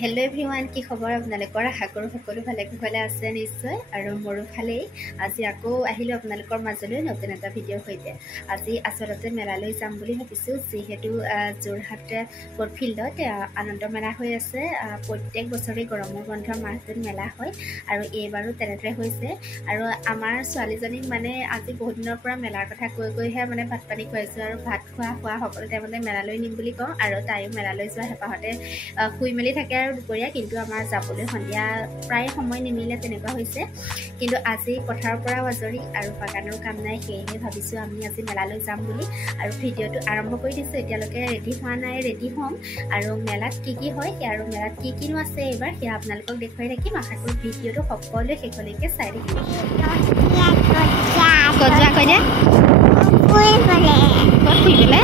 Hello' everyone, কি খবৰ আপোনালোকৰ? আশা কৰোঁ সকলো ভালে কুশলে আছে নিশ্চয়। আৰু মোৰো ভালেই। আজি আকৌ আহিলোঁ আপোনালোকৰ মাজলৈ নতুন এটা ভিডিঅ'ৰ সৈতে। আজি আচলতে মেলালৈ যাম বুলি ভাবিছোঁ, যিহেতু যোৰহাট ক'ৰ্ট ফিল্ডত আনন্দ মেলা হৈ আছে। প্ৰত্যেক বছৰে গৰমৰ বন্ধৰ মাহটোত মেলা হয় আৰু এইবাৰো তেনেদৰে হৈছে। আৰু আমাৰ ছোৱালীজনীক মানে আজি বহুত দিনৰ পৰা মেলাৰ কথা কৈহে ভাত পানী খুৱাইছোঁ। আৰু ভাত খোৱা সকলোতে মেলালৈ নিম বুলি কওঁ, আৰু তাইও মেলালৈ যোৱা হেঁপাহতে শুই মেলি থাকে আৰু দুপৰীয়া। কিন্তু আমাৰ যাবলৈ সন্ধিয়া প্ৰায় সময় নিমিলে, তেনেকুৱা হৈছে। কিন্তু আজি পথাৰৰ পৰাও আজৰি আৰু বাগানৰো কাম নাই, সেয়েহে ভাবিছোঁ আমি আজি মেলালৈ যাম বুলি। আৰু ভিডিঅ'টো আৰম্ভ কৰি দিছোঁ। এতিয়ালৈকে ৰেডি হোৱা নাই, ৰেডি হ'ম। আৰু মেলাত কি হয় আৰু মেলাত কিনো আছে এইবাৰ, সেয়া আপোনালোকক দেখুৱাই থাকিম। আশা কৰোঁ ভিডিঅ'টো সকলোৱে শেষলৈকে চাই থাকিব। ক'ত যোৱা কৈ দিয়া? ক'ত ফুৰিবলৈ?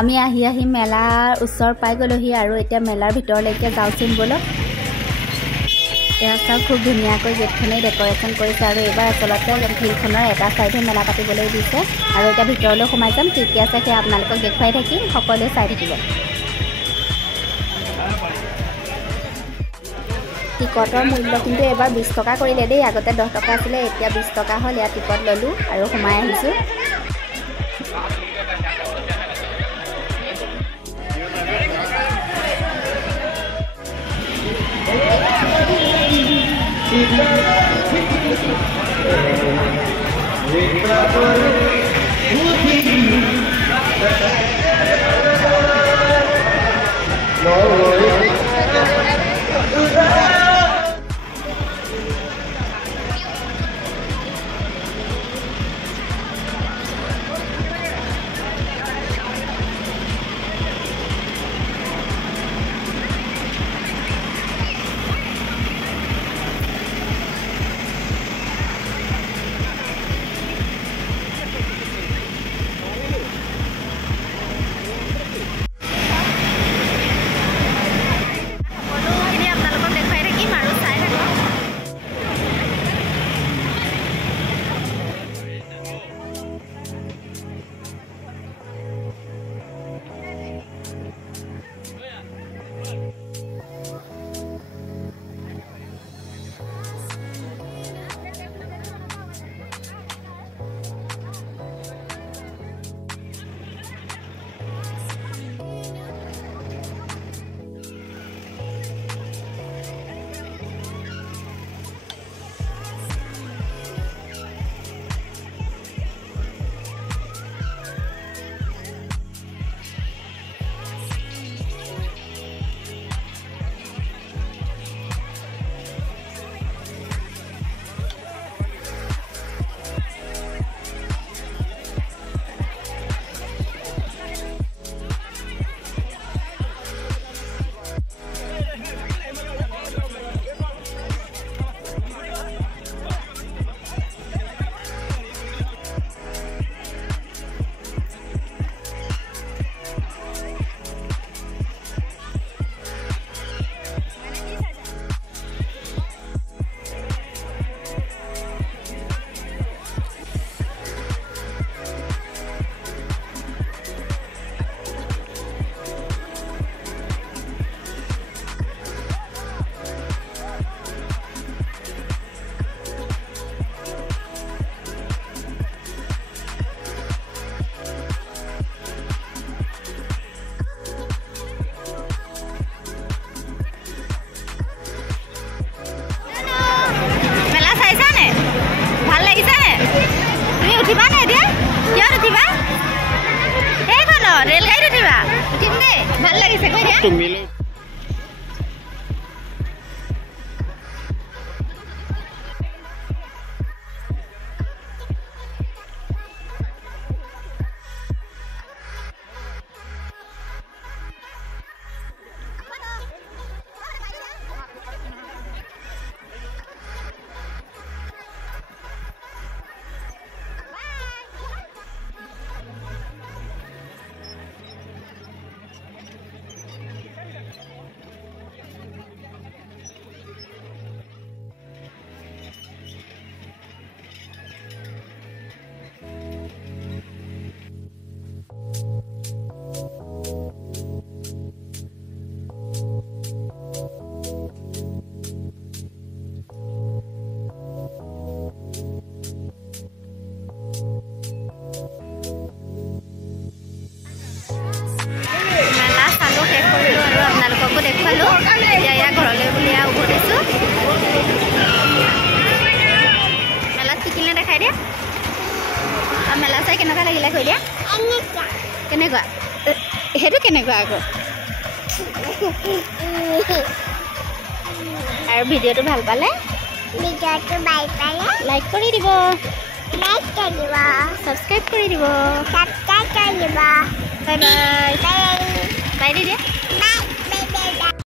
আমি আহি মেলাৰ ওচৰ পাই গ'লোহি আৰু এতিয়া মেলাৰ ভিতৰলৈকে যাওঁচোন ব'লক। এয়া চাওক, খুব ধুনীয়াকৈ গেটখনেই ডেক'ৰেশ্যন কৰিছে। আৰু এইবাৰ আচলতে ফিল্ডখনৰ এটা ছাইডে মেলা পাতিবলৈ দিছে। আৰু এতিয়া ভিতৰলৈ সোমাই যাম, কি আছে সেয়া আপোনালোকক দেখুৱাই থাকিম, সকলোৱে চাই থাকিব। টিকটৰ মূল্য কিন্তু এইবাৰ 20 টকা কৰিলে দেই। আগতে 10 টকা আছিলে, এতিয়া 20 টকা হ'ল। ইয়াত টিকট ল'লোঁ আৰু সোমাই আহিছোঁ। ৰেলগাড়ীত উঠিবা? উঠিম দেই, ভাল লাগিছে কৈ দিয়া। কৈ দিয়া কেনেকুৱা সেইটো কেনেকুৱা আকৌ আৰু ভিডিঅ'টো ভাল পালে লাইক কৰি দিব সাবস্ক্ৰাইব কৰে দিব বাই বাই বাই দি দিয়া